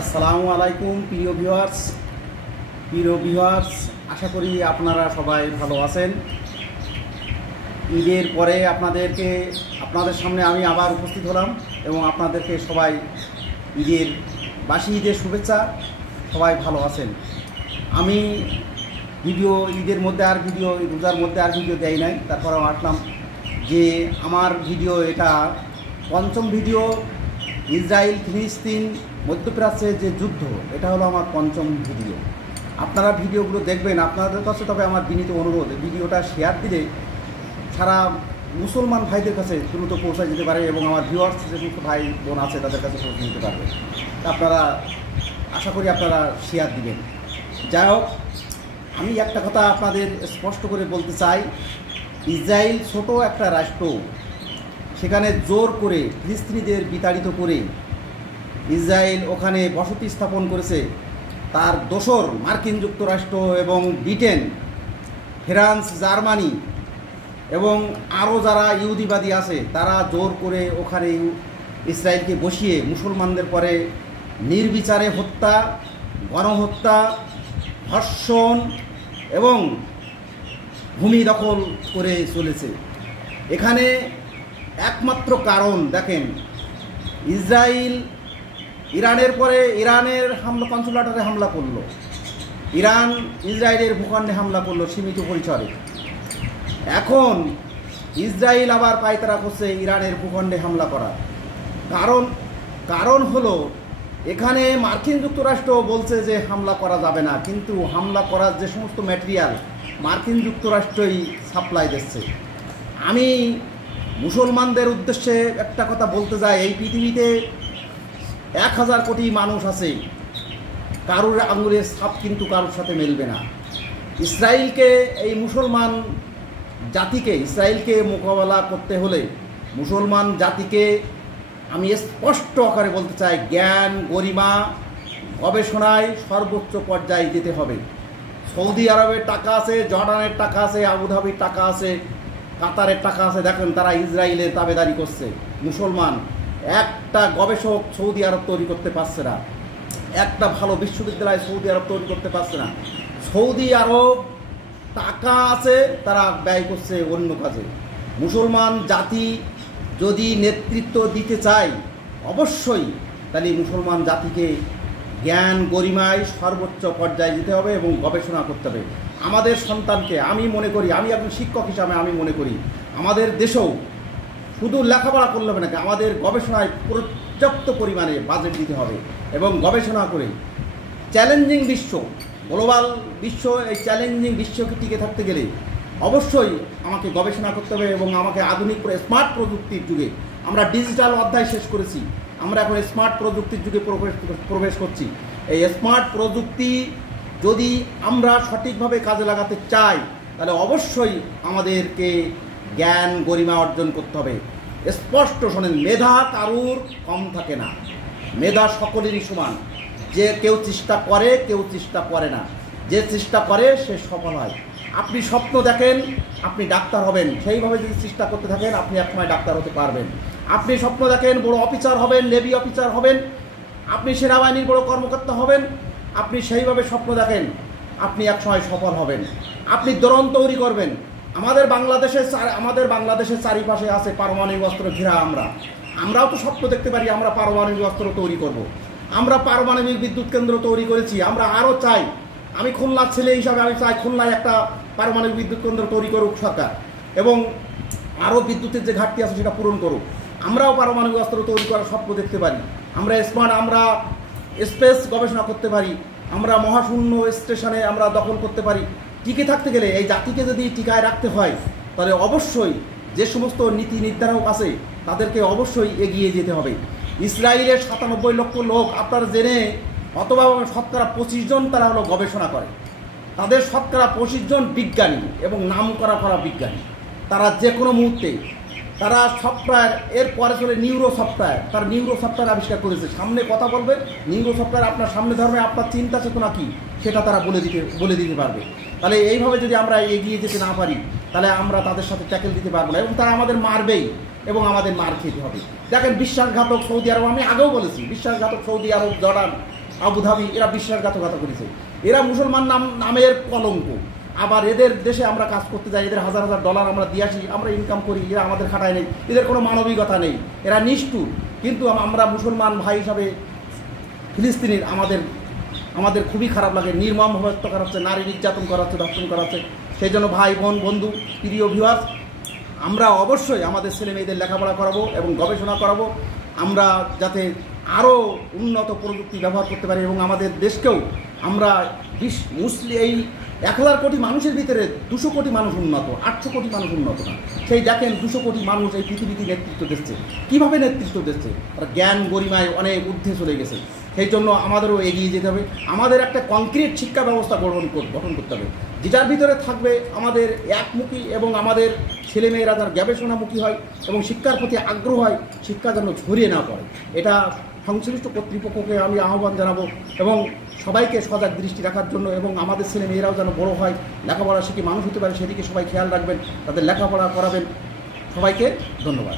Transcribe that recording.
আসসালামু আলাইকুম প্রিয় ভিউয়ার্স, আশা করি আপনারা সবাই ভালো আছেন। ঈদের পরে আপনাদের সামনে আমি আবার উপস্থিত হলাম এবং আপনাদেরকে সবাই বাসি ঈদের শুভেচ্ছা। সবাই ভালো আছেন। আমি ঈদের মধ্যে রোজার মধ্যে আর ভিডিও দেয় নাই, তারপরেও আসলাম যে আমার ভিডিও এটা পঞ্চম ভিডিও। ইসরায়েল ফিলিস্তিন মধ্যপ্রাচ্যের যে যুদ্ধ, এটা হলো আমার পঞ্চম ভিডিও। আপনারা ভিডিওগুলো দেখবেন। আপনাদের কাছে তবে আমার বিনীত অনুরোধ, ভিডিওটা শেয়ার দিলে সারা মুসলমান ভাইদের কাছে দ্রুত পৌঁছায় যেতে পারে এবং আমার ভিউয়ার্স যে সমস্ত ভাই বোন আছে তাদের কাছে পৌঁছে দিতে পারবে। আপনারা আশা করি আপনারা শেয়ার দিবেন। যাই হোক, আমি একটা কথা আপনাদের স্পষ্ট করে বলতে চাই, ইসরায়েল ছোট একটা রাষ্ট্র, সেখানে জোর করে ফিলিস্তিনিদের বিতাড়িত করে ইসরায়েল ওখানে বসতি স্থাপন করেছে। তার দোসর মার্কিন যুক্তরাষ্ট্র এবং ব্রিটেন, ফ্রান্স, জার্মানি এবং আরও যারা ইহুদিবাদী আছে তারা জোর করে ওখানে ইসরায়েলকে বসিয়ে মুসলমানদের পরে নির্বিচারে হত্যা, গণহত্যা, ধর্ষণ এবং ভূমি দখল করে চলেছে। এখানে একমাত্র কারণ দেখেন, ইসরায়েল ইরানের পরে ইরানের কনসুলেটরে হামলা করলো, ইরান ইসরায়েলের ভূখণ্ডে হামলা করলো সীমিত পরিসরে। এখন ইসরায়েল আবার পায়তারা করছে ইরানের ভূখণ্ডে হামলা করার কারণ হলো এখানে মার্কিন যুক্তরাষ্ট্র বলছে যে হামলা করা যাবে না, কিন্তু হামলা করার যে সমস্ত ম্যাটেরিয়াল মার্কিন যুক্তরাষ্ট্রই সাপ্লাই দিচ্ছে। আমি মুসলমানদের উদ্দেশ্যে একটা কথা বলতে যাই, এই পৃথিবীতে 1000 কোটি মানুষ আছে, কারুর আঙুলের ছাপ কিন্তু কারোর সাথে মিলবে না। ইসরায়েলকে এই মুসলমান ইসরায়েলকে মোকাবেলা করতে হলে মুসলমান জাতিকে আমি স্পষ্ট আকারে বলতে চাই, জ্ঞান, গরিমা, গবেষণায় সর্বোচ্চ পর্যায়ে যেতে হবে। সৌদি আরবের টাকা আছে, জর্ডানের টাকা আছে, আবুধাবির টাকা আছে, কাতারের টাকা আছে। দেখেন তারা ইসরায়েলের তাবেদারি করছে। মুসলমান একটা গবেষক সৌদি আরব তৈরি করতে পারছে না, একটা ভালো বিশ্ববিদ্যালয় সৌদি আরব তৈরি করতে পারছে না। সৌদি আরব টাকা আছে, তারা ব্যয় করছে অন্য কাজে। মুসলমান জাতি যদি নেতৃত্ব দিতে চায়, অবশ্যই তাহলে মুসলমান জাতিকে জ্ঞান, গরিমায় সর্বোচ্চ পর্যায়ে যেতে হবে এবং গবেষণা করতে হবে। আমাদের সন্তানকে আমি মনে করি, আমি একজন শিক্ষক হিসাবে আমি মনে করি, আমাদের দেশেও শুধু লেখাপড়া করলে হবে নাকি, আমাদের গবেষণায় পর্যাপ্ত পরিমাণে বাজেট দিতে হবে এবং গবেষণা করে চ্যালেঞ্জিং বিশ্ব, গ্লোবাল বিশ্ব, এই চ্যালেঞ্জিং বিশ্বকে টিকে থাকতে গেলে অবশ্যই আমাকে গবেষণা করতে হবে এবং আমাকে আধুনিক স্মার্ট প্রযুক্তির যুগে, আমরা ডিজিটাল অধ্যায় শেষ করেছি, আমরা এখন স্মার্ট প্রযুক্তির যুগে প্রবেশ করছি। এই স্মার্ট প্রযুক্তি যদি আমরা সঠিকভাবে কাজে লাগাতে চাই, তাহলে অবশ্যই আমাদেরকে জ্ঞান, গরিমা অর্জন করতে হবে। স্পষ্ট শোনেন, মেধা কারুর কম থাকে না, মেধা সকলেরই সমান। যে কেউ চেষ্টা করে, কেউ চেষ্টা করে না, যে চেষ্টা করে সে সফল হয়। আপনি স্বপ্ন দেখেন আপনি ডাক্তার হবেন, সেইভাবে যদি চেষ্টা করতে থাকেন আপনি একসময় ডাক্তার হতে পারবেন। আপনি স্বপ্ন দেখেন বড় অফিসার হবেন, নেভি অফিসার হবেন, আপনি সেনাবাহিনীর বড় কর্মকর্তা হবেন, আপনি সেইভাবে স্বপ্ন দেখেন আপনি একসময় সফল হবেন। আপনি দ্রোণ তৈরি করবেন। আমাদের বাংলাদেশের চারিপাশে আছে পারমাণবিক অস্ত্র ঘেরা। আমরাও তো স্বপ্ন দেখতে পারি, আমরা পারমাণবিক অস্ত্র তৈরি করব। আমরা পারমাণবিক বিদ্যুৎ কেন্দ্র তৈরি করেছি, আমরা আরও চাই। আমি খুলনার ছেলে হিসাবে আমি চাই খুলনায় একটা পারমাণবিক বিদ্যুৎ কেন্দ্র তৈরি করুক সরকার এবং আরও বিদ্যুতের যে ঘাটতি আছে সেটা পূরণ করুক। আমরাও পারমাণবিক অস্ত্র তৈরি করার স্বপ্ন দেখতে পারি। আমরা স্পেস গবেষণা করতে পারি, আমরা মহাশূন্য স্টেশনে আমরা দখল করতে পারি। টিকে থাকতে গেলে, এই জাতিকে যদি টিকায় রাখতে হয়, তাহলে অবশ্যই যে সমস্ত নীতি নির্ধারক আছে তাদেরকে অবশ্যই এগিয়ে যেতে হবে। ইসরায়েলের 97 লক্ষ লোক আপনারা জেনে অথবা 25% জন তারা হলো গবেষণা করে। তাদের 25% বিজ্ঞানী এবং নাম করা বিজ্ঞানী। তারা যে কোনো মুহূর্তে তারা সফটওয়্যার, এরপরে চলে নিউরো সফটওয়্যার আবিষ্কার করেছে। সামনে কথা বলবে, নিউরো সফটওয়্যার আপনার সামনে ধর্মে আপনার চিন্তা চেতনা কী সেটা তারা বলে দিতে পারবে। তাহলে এইভাবে যদি আমরা এগিয়ে যেতে না পারি, তাহলে আমরা তাদের সাথে ট্যাকেল দিতে পারবো না এবং তারা আমাদের মারবেই এবং আমাদের মার খেতে হবে। দেখেন বিশ্বাসঘাতক সৌদি আরব, আমি আগেও বলেছি, বিশ্বাসঘাতক সৌদি আরব, জর্ডান আবুধাবি, এরা বিশ্বাসঘাতকতা করেছে। এরা মুসলমান নামের কলঙ্ক। আবার এদের দেশে আমরা কাজ করতে যাই, এদের হাজার হাজার ডলার আমরা দিয়ে আসি, আমরা ইনকাম করি, এরা আমাদের খাটায় নেই, এদের কোনো মানবিকতা নেই, এরা নিষ্ঠুর। কিন্তু আমরা মুসলমান ভাই হিসাবে ফিলিস্তিনির আমাদের খুবই খারাপ লাগে। নির্মমভাবে হত্যা করা হচ্ছে, নারী নির্যাতন করা হচ্ছে, ধর্ষণ করা হচ্ছে। সেই জন্য ভাই বোন বন্ধু প্রিয় ভিউয়ার্স, আমরা অবশ্যই আমাদের ছেলে মেয়েদের লেখাপড়া করাবো এবং গবেষণা করাবো, আমরা যাতে আরও উন্নত প্রযুক্তি ব্যবহার করতে পারি এবং আমাদের দেশকেও আমরা এই 1000 কোটি মানুষের ভিতরে 200 কোটি মানুষ উন্নত, 800 কোটি মানুষ উন্নত না। সেই দেখেন 200 কোটি মানুষ এই পৃথিবীতে নেতৃত্ব দিচ্ছে। কীভাবে নেতৃত্ব দিচ্ছে? তারা জ্ঞান গরিমায় অনেক ঊর্ধ্বে চলে গেছে। সেই জন্য আমাদেরও এগিয়ে যেতে হবে। আমাদের একটা কংক্রিট শিক্ষা ব্যবস্থা গঠন করতে হবে, যেটার ভিতরে থাকবে আমাদের একমুখী এবং আমাদের ছেলেমেয়েরা যারা গবেষণামুখী হয় এবং শিক্ষার প্রতি আগ্রহ হয়, শিক্ষা যেন ছড়িয়ে না পড়ে। এটা সংশ্লিষ্ট কর্তৃপক্ষকে আমি আহ্বান জানাবো এবং সবাইকে সজাগ দৃষ্টি রাখার জন্য, এবং আমাদের ছেলে মেয়েরাও যেন বড় হয়, লেখাপড়া শিখে মানুষ হতে পারে, সেদিকে সবাই খেয়াল রাখবেন, তাদের লেখাপড়া করাবেন। সবাইকে ধন্যবাদ।